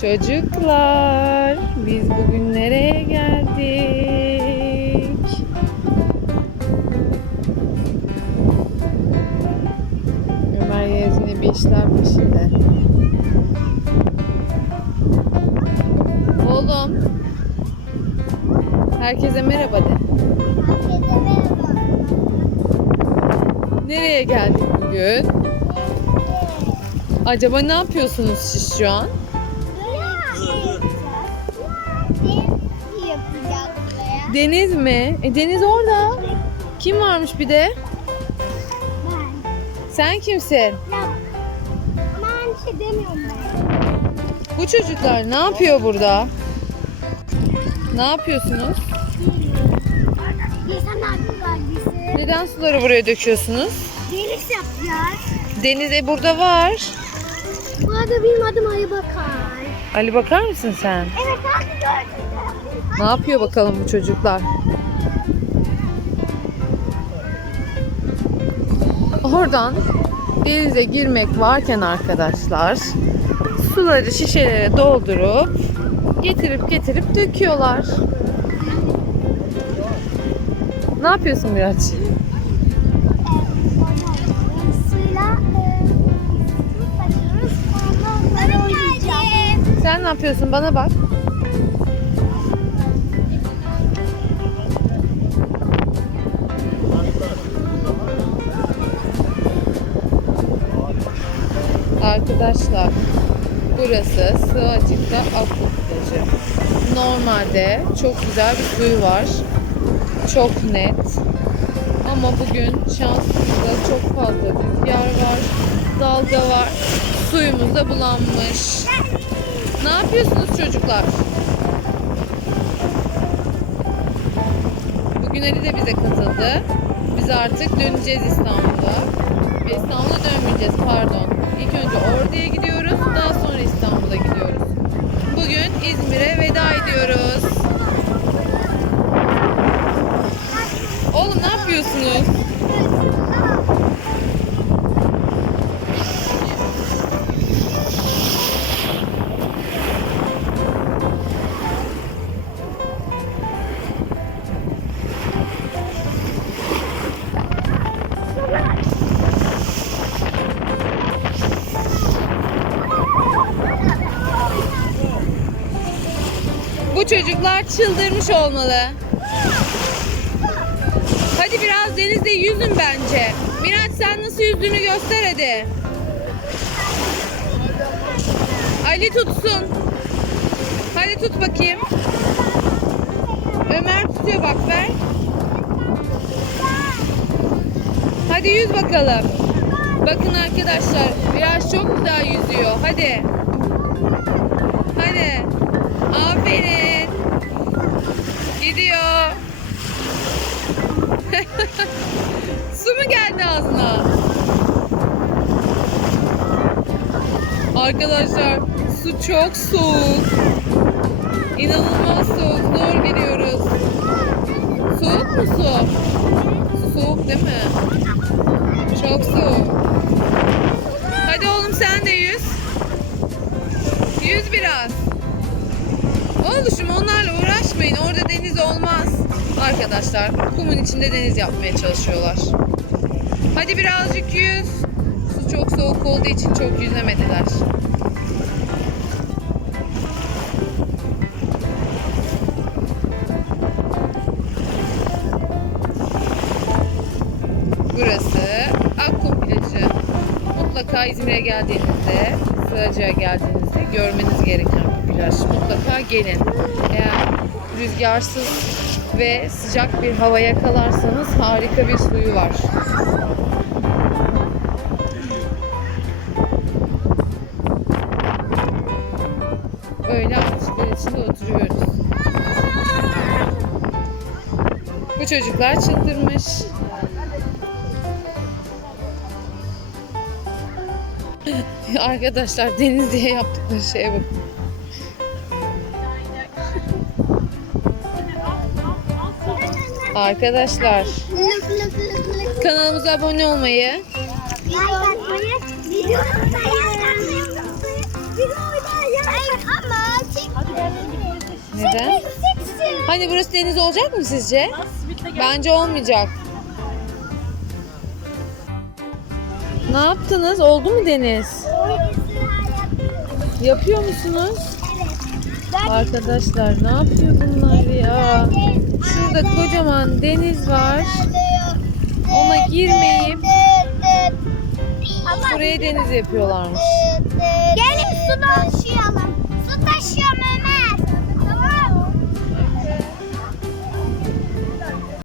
Çocuklar, biz bugün nereye geldik? Ömer Yağız yine bir işler peşinde. Oğlum, herkese merhaba de. Herkese merhaba. Nereye geldik bugün? Acaba ne yapıyorsunuz siz şu an? Deniz mi? E Deniz orada. Kim varmış bir de? Ben. Sen kimsin? Ya, aynı şey demiyorum ben. Bu çocuklar ne yapıyor burada? Ne yapıyorsunuz? Bizi. Neden suları buraya döküyorsunuz? Deniz yapacağız. Deniz e burada var. Bu arada benim adım Ali Bakar. Ali bakar mısın sen? Evet abi gördüm. Ne yapıyor bakalım bu çocuklar? Oradan denize girmek varken arkadaşlar suları şişelere doldurup getirip getirip döküyorlar. Ne yapıyorsun Miraç? Sen ne yapıyorsun? Bana bak. Arkadaşlar burası Sığacık'ta Akku plajı. Normalde çok güzel bir suyu var. Çok net. Ama bugün şansımızda çok fazla rüzgar var. Dalga var. Suyumuz da bulanmış. Ne yapıyorsunuz çocuklar? Bugün Ali de bize katıldı. Biz artık döneceğiz İstanbul'a. İstanbul'a dönmeyeceğiz pardon. İlk önce Ordu'ya gidiyoruz. Daha sonra İstanbul'a gidiyoruz. Bugün İzmir'e veda Çocuklar çıldırmış olmalı. Hadi biraz denizde yüzün bence. Miraç sen nasıl yüzdüğünü göster hadi. Ali tutsun. Hadi tut bakayım. Ömer tutuyor bak ver. Hadi yüz bakalım. Bakın arkadaşlar Miraç çok güzel yüzüyor. Hadi. Hadi. Aferin. Gidiyor. Su mu geldi ağzına? Arkadaşlar su çok soğuk. İnanılmaz soğuk. Zor giriyoruz. Soğuk mu su? Su soğuk değil mi? Çok soğuk. Hadi oğlum sen de yüz. Yüz biraz. Oğluşum onlarla uğraşmayın. Orada deniz olmaz. Arkadaşlar kumun içinde deniz yapmaya çalışıyorlar. Hadi birazcık yüz. Su çok soğuk olduğu için çok yüzemediler. Burası Akkum plajı. Mutlaka İzmir'e geldiğinizde, Sığacık'a geldiğinizde görmeniz gereken plaj. Mutlaka gelin. Eğer rüzgarsız ve sıcak bir hava yakalarsanız harika bir suyu var. Öyle ağaçlar içinde oturuyoruz. Bu çocuklar çıldırmış. Arkadaşlar deniz diye yaptıkları şeye bakın. Arkadaşlar kanalımıza abone olmayı, Neden? Hani burası deniz olacak mı sizce? Bence olmayacak. Ne yaptınız? Oldu mu deniz? Yapıyor musunuz? Arkadaşlar ne yapıyor bunlar ya? Şurada kocaman deniz var. Ona girmeyip buraya deniz yapıyorlarmış. Gelin su taşıyalım. Su taşıyor Mehmet.